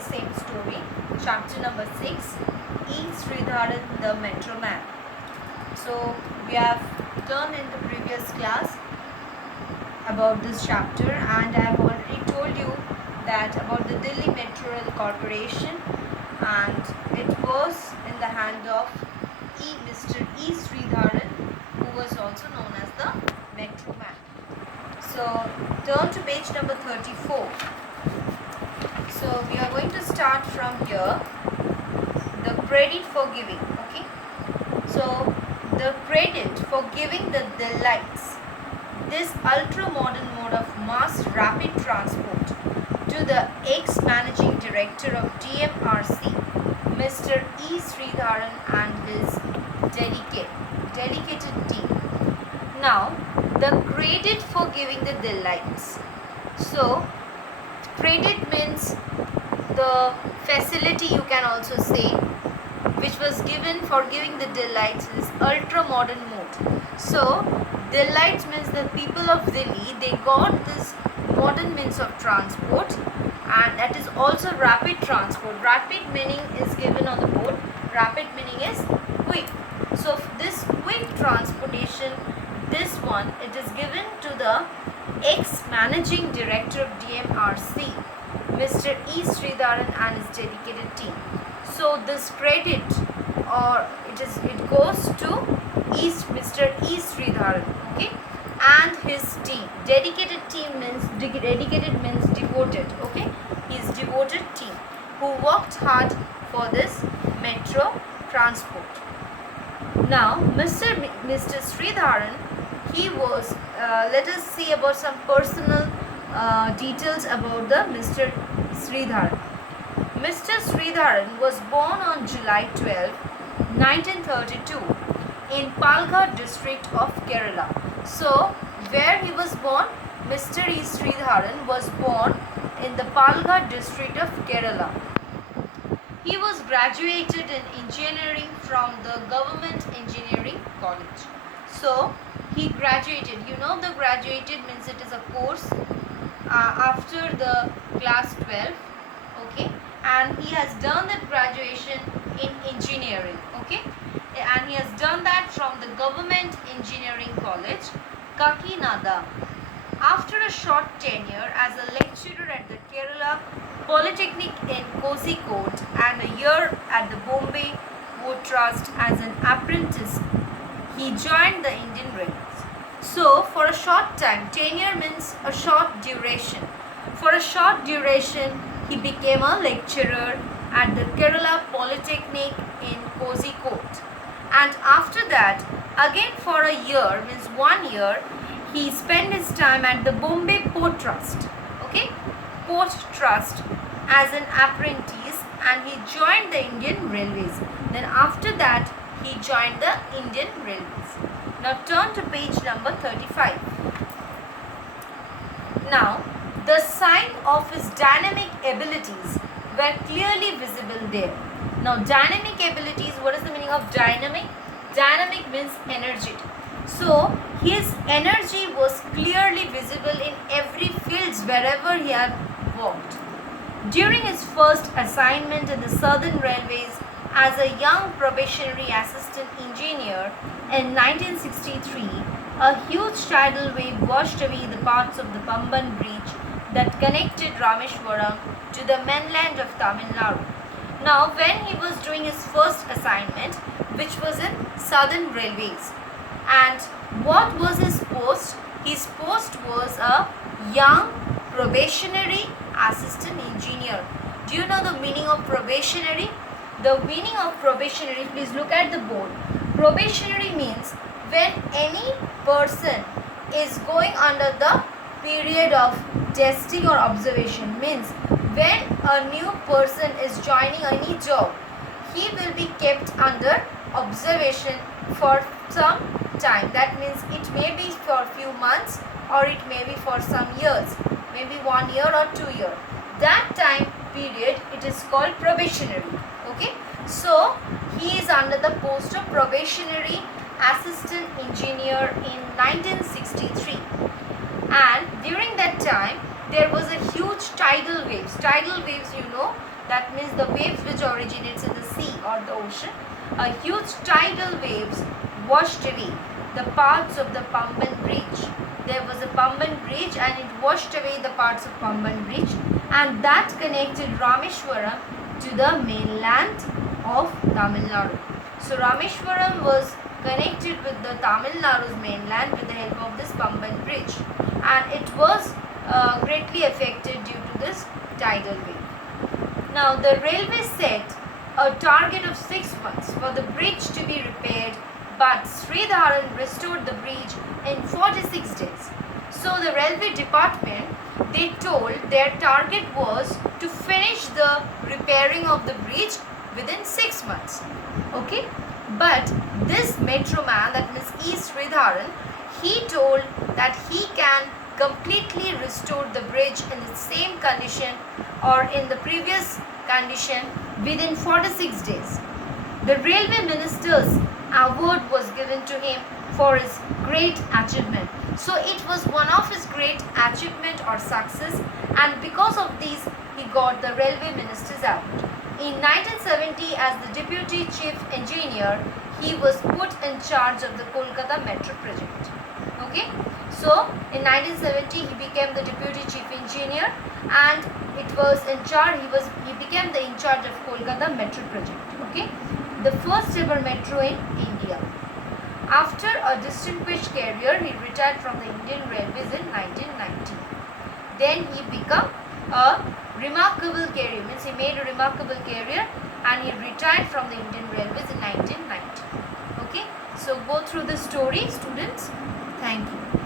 the same story, chapter number 6, E. Sridharan, the Metro Man. So we have done in the previous class about this chapter, and I have already told you that about the Delhi Metro Rail Corporation, and it was in the hand of Mr. E. Sridharan, who was also known as the Metro Man. So turn to page number 34. So we are going to start from here, the credit for giving. Okay, so the credit for giving the delights, this ultra modern mode of mass rapid transport, to the ex-managing director of DMRC, Mr. E. Sridharan, and his dedicated team. Now, the credit for giving the delights. So, credit means the facility, you can also say, which was given for giving the delights in this ultra modern mode. So, delights means the people of Delhi, they got this modern means of transport, and that is also rapid transport. Rapid meaning is given on the board. Rapid meaning is quick. So this quick transportation, this one, it is given to the ex-managing director of DMRC, Mr. E. Sridharan, and his dedicated team. So this credit, or it goes to Mr. E. Sridharan, okay, and his team. Dedicated team means devoted, okay, his devoted team who worked hard for this metro transport. Now Mr. Sridharan, he was let us see about some personal details about the Mr. Sridharan. Mr. Sridharan was born on July 12, 1932 in Palghar district of Kerala. So where he was born? Mr. E. Sridharan was born in the Palghar district of Kerala. He was graduated in engineering from the Government Engineering College. So he graduated, the graduated means it is a course after the class 12, okay, and he has done that graduation in engineering, okay, and he has done that from the Government Engineering College, Kakinada. After a short tenure as a lecturer at the Kerala Polytechnic in Kozhikode and a year at the Bombay Port Trust as an apprentice, he joined the Indian Railways. So for a short time, tenure means a short duration. For a short duration, he became a lecturer at the Kerala Polytechnic in Kozhikode. And after that, again for a year, means 1 year, he spent his time at the Bombay Port Trust, okay, Port Trust as an apprentice, and he joined the Indian Railways. Then after that, he joined the Indian Railways. Now turn to page number 35. Now, the sign of his dynamic abilities were clearly visible there. Now, dynamic abilities, what is the meaning of dynamic? Dynamic means energetic. So, his energy was clearly visible in every field wherever he had worked. During his first assignment in the Southern Railways as a young probationary assistant engineer in 1963, a huge tidal wave washed away the parts of the Pamban Bridge that connected Rameshwaram to the mainland of Tamil Nadu. Now, when he was doing his first assignment, which was in Southern Railways, and what was his post? His post was a young probationary assistant engineer. Do you know the meaning of probationary? The meaning of probationary, please look at the board. Probationary means when any person is going under the period of testing or observation, means when a new person is joining any job, he will be kept under observation for some time. That means it may be for a few months or it may be for some years, maybe 1 year or 2 years. That time period, it is called probationary, okay. So he is under the post of probationary assistant engineer in 1963, and during that time there was a huge tidal waves. Tidal waves, that means the waves which originates in the sea or the ocean, a huge tidal waves washed away the parts of the Pamban Bridge. There was a Pamban Bridge and it washed away the parts of Pamban Bridge, and that connected Rameshwaram to the mainland of Tamil Nadu. So Rameshwaram was connected with the Tamil Nadu's mainland with the help of this Pamban Bridge, and it was greatly affected due to this tidal wave. Now the railway set a target of 6 months for the bridge to be repaired, but Sridharan restored the bridge in 46 days. So the railway department, they told their target was to finish the repairing of the bridge within 6 months. Okay, but this metro man, that means E. Sridharan, he told that he can completely restore the bridge in the same condition or in the previous condition within 46 days. The railway minister's award was given to him for his great achievement. So it was one of his great achievement or success, and because of this he got the railway minister's award. In 1970, as the deputy chief engineer, he was put in charge of the Kolkata metro project. Okay, so in 1970 he became the deputy chief engineer, and it was in charge, he became the in charge of Kolkata metro project. Okay, the first ever metro in India. After a distinguished career, he retired from the Indian Railways in 1990. Then he became a remarkable career, means he made a remarkable career, and he retired from the Indian Railways in 1990. Okay, so go through the story, students. Thank you.